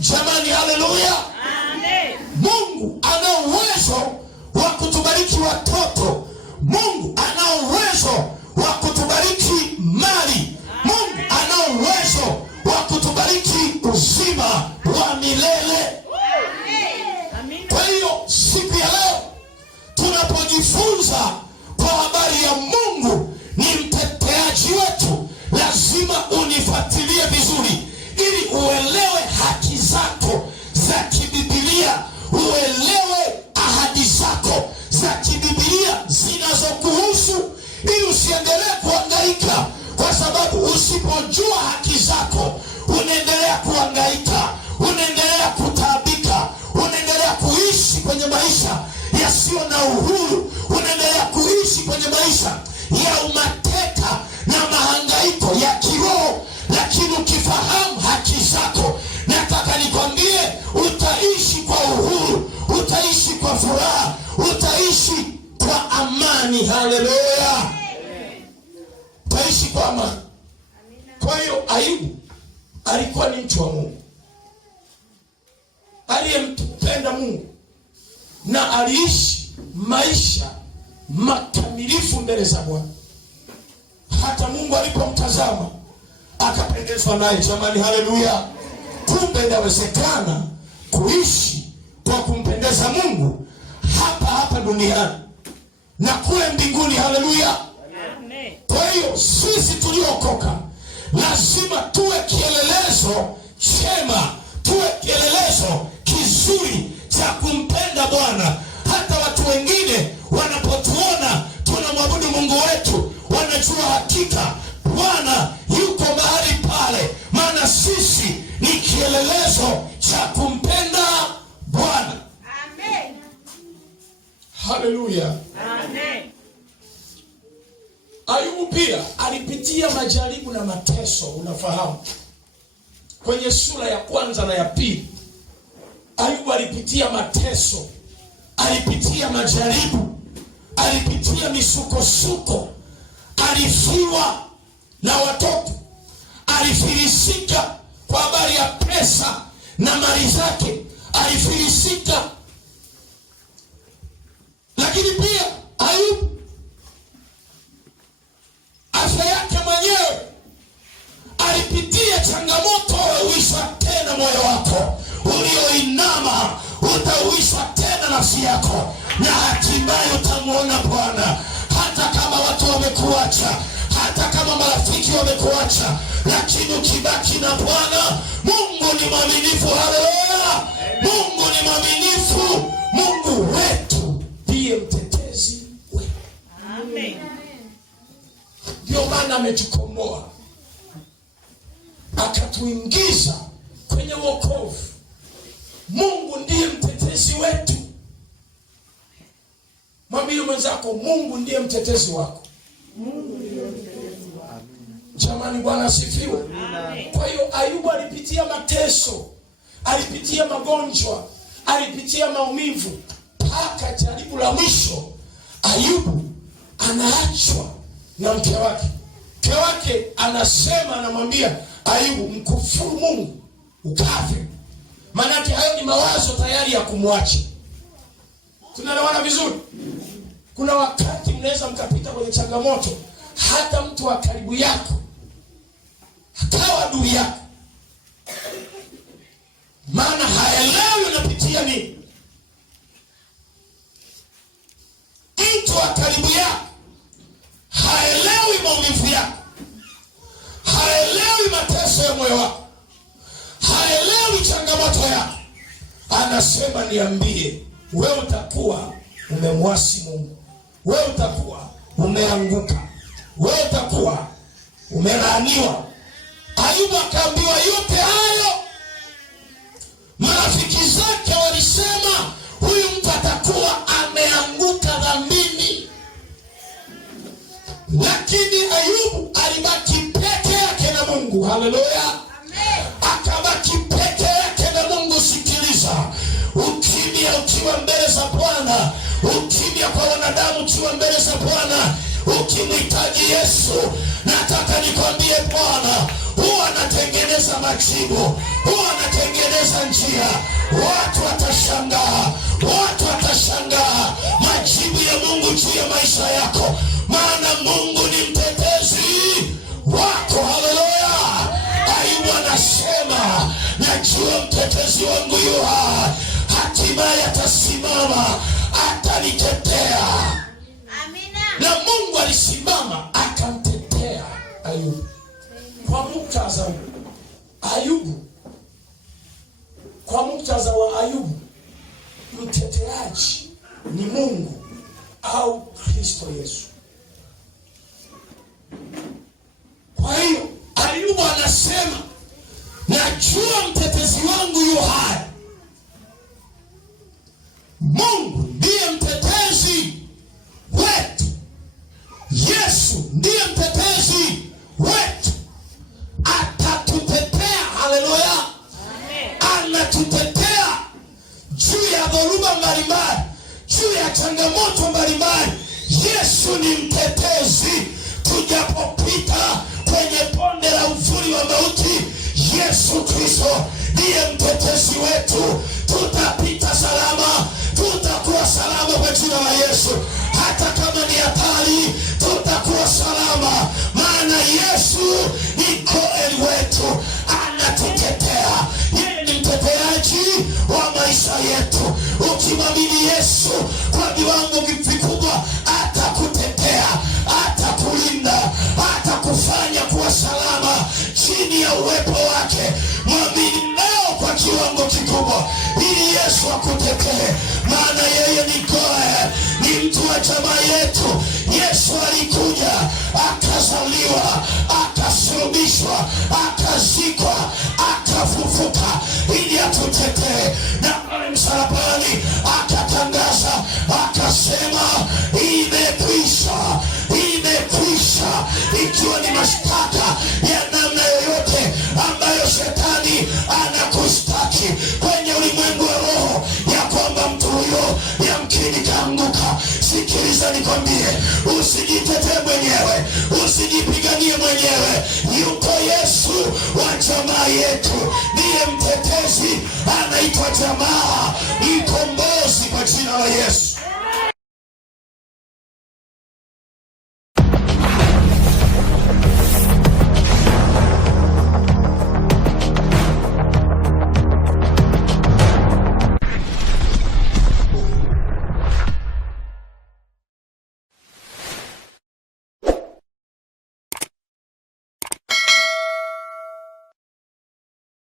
Jamani, haleluya. Amen. Mungu ana uwezo wa kutubariki watoto. Mungu ana uwezo wa kutubariki mali. Mungu ana uwezo wa kutubariki uzima wa milele. Kwa hiyo siku ya leo tunapojifunza kwa habari ya Mungu ni mteteaji wetu, lazima unifuatilie vizuri ili uelewe haki zako za kibibilia, uelewe ahadi zako za kibibilia zinazokuhusu, ili usiendelee kuhangaika, kwa sababu usipojua haki zako unaendelea kuhangaika, unaendelea kutaabika, unaendelea kuishi kwenye maisha yasiyo na uhuru, unaendelea kuishi kwenye maisha ya umateka na mahangaiko ya kiroho. Lakini ukifahamu haki zako, nataka nikwambie, utaishi kwa uhuru, utaishi kwa furaha, utaishi kwa amani. Haleluya, utaishi kwa amani. Kwa hiyo Ayubu alikuwa ni mtu wa Mungu aliyempenda Mungu na aliishi maisha makamilifu mbele za Bwana. Hata Mungu alipomtazama akapendezwa naye. Jamani, haleluya. Kumbe inawezekana kuishi kwa kumpendeza Mungu hapa hapa duniani na kule mbinguni. Haleluya. Kwa hiyo sisi tuliokoka lazima tuwe kielelezo chema, tuwe kielelezo kizuri cha kumpenda Bwana. Hata watu wengine wanapotuona tunamwabudu Mungu wetu, wanajua hakika Bwana yuko mahali pale, maana sisi ni kielelezo cha kumpenda Bwana. Amen. Haleluya. Amen. Ayubu pia alipitia majaribu na mateso. Unafahamu kwenye sura ya kwanza na ya pili, Ayubu alipitia mateso, alipitia majaribu, alipitia misukosuko, alifiwa na watoto, alifilisika kwa habari ya pesa na mali zake, alifilisika. Lakini pia Ayubu afya yake mwenyewe alipitia changamoto. Uisha tena moyo wako ulioinama, utauisha tena nafsi yako, na hatimaye utamwona Bwana. Hata kama watu wamekuacha, hata kama marafiki wamekuacha, lakini ukibaki na Bwana, Mungu ni mwaminifu. Haleluya. Mungu ni mwaminifu. Mungu wetu ndiye mtetezi wetu. Amen. Ndio maana ametukomboa, akatuingiza kwenye wokovu. Mungu ndiye mtetezi wetu. Mwambie mwenzako, Mungu ndiye mtetezi wako. Mungu ndiye mtetezi wako. Jamani, Bwana asifiwe. Kwa hiyo Ayubu alipitia mateso, alipitia magonjwa, alipitia maumivu, mpaka jaribu la mwisho Ayubu anaachwa na mke wake. Mke wake anasema, anamwambia Ayubu, mkufuru Mungu ukafe. Maanake hayo ni mawazo tayari ya kumwacha. Tunaelewana vizuri? Kuna wakati mnaweza mkapita kwenye changamoto, hata mtu wa karibu yako akawa adui yako, maana haelewi unapitia nini. Mtu wa karibu yako haelewi maumivu yako, haelewi mateso ya moyo wako, haelewi changamoto yako. Anasema, niambie, wewe utakuwa umemwasi Mungu, wewe utakuwa umeanguka, wewe utakuwa umelaaniwa. Ayubu akaambiwa yote hayo. Marafiki zake walisema huyu mtu atakuwa ameanguka dhambini, lakini Ayubu alibaki peke yake na Mungu. Haleluya. Akabaki peke yake na Mungu. Sikiliza, ukimya ukiwa mbele za Bwana, ukimya kwa wanadamu ukiwa mbele za Bwana, ukimhitaji Yesu, nataka nikwambie Bwana huwa anatengeneza majibu, huwa anatengeneza njia. Watu watashangaa, watu watashangaa majibu ya Mungu juu ya maisha yako, maana Mungu ni mtetezi wako. Haleluya! Ayubu anasema, najua mtetezi wangu yu hai, hatimaye atasimama, atanitetea. Amina. Na Mungu alisimama akamtetea Ayubu. Kwa muktadha Ayubu, kwa muktadha wa Ayubu, mteteaji ni Mungu au Kristo Yesu. Kwa hiyo Ayubu anasema, najua mtetezi wangu yu hai. Mungu ndiye mtetezi wetu. Yesu ndiye mtetezi wetu. Atatutetea. Haleluya! Anatutetea juu ya dhoruba mbalimbali, juu ya changamoto mbalimbali. Yesu ni mtetezi. Tujapopita kwenye bonde la uvuli wa mauti, Yesu Kristo ndiye mtetezi wetu. Tutapita salama, tutakuwa salama kwa jina la Yesu. Hata kama ni hatari, tutakuwa salama, maana Yesu ni Koeli wetu, anatutetea. Yeye ni mteteaji wa maisha yetu. Ukimwamini Yesu kwa viwango vikubwa, atakutetea, atakulinda, atakufanya kuwa salama chini ya uwepo wake. Mwamini leo kwa kiwango kikubwa, ili Yesu akutetee, maana yeye ni Koeli, ni mtu wa jamaa yetu. Yesu alikuja, akazaliwa, akasulubishwa, akazikwa, akafufuka ili atutetee. Na pale msalabani akatangaza, akasema, imekwisha, imekwisha. Ikiwa ni mashtaka ya namna yoyote ambayo shetani anakustaki kwenye ulimwengu wa roho, ya kwamba mtu huyo yamkini kaanguka, sikiliza nikwambie, usijitetee mwenyewe, usijipiganie mwenyewe. Yuko Yesu wa jamaa yetu, ndiye mtetezi, anaitwa jamaa mkombozi kwa jina la Yesu.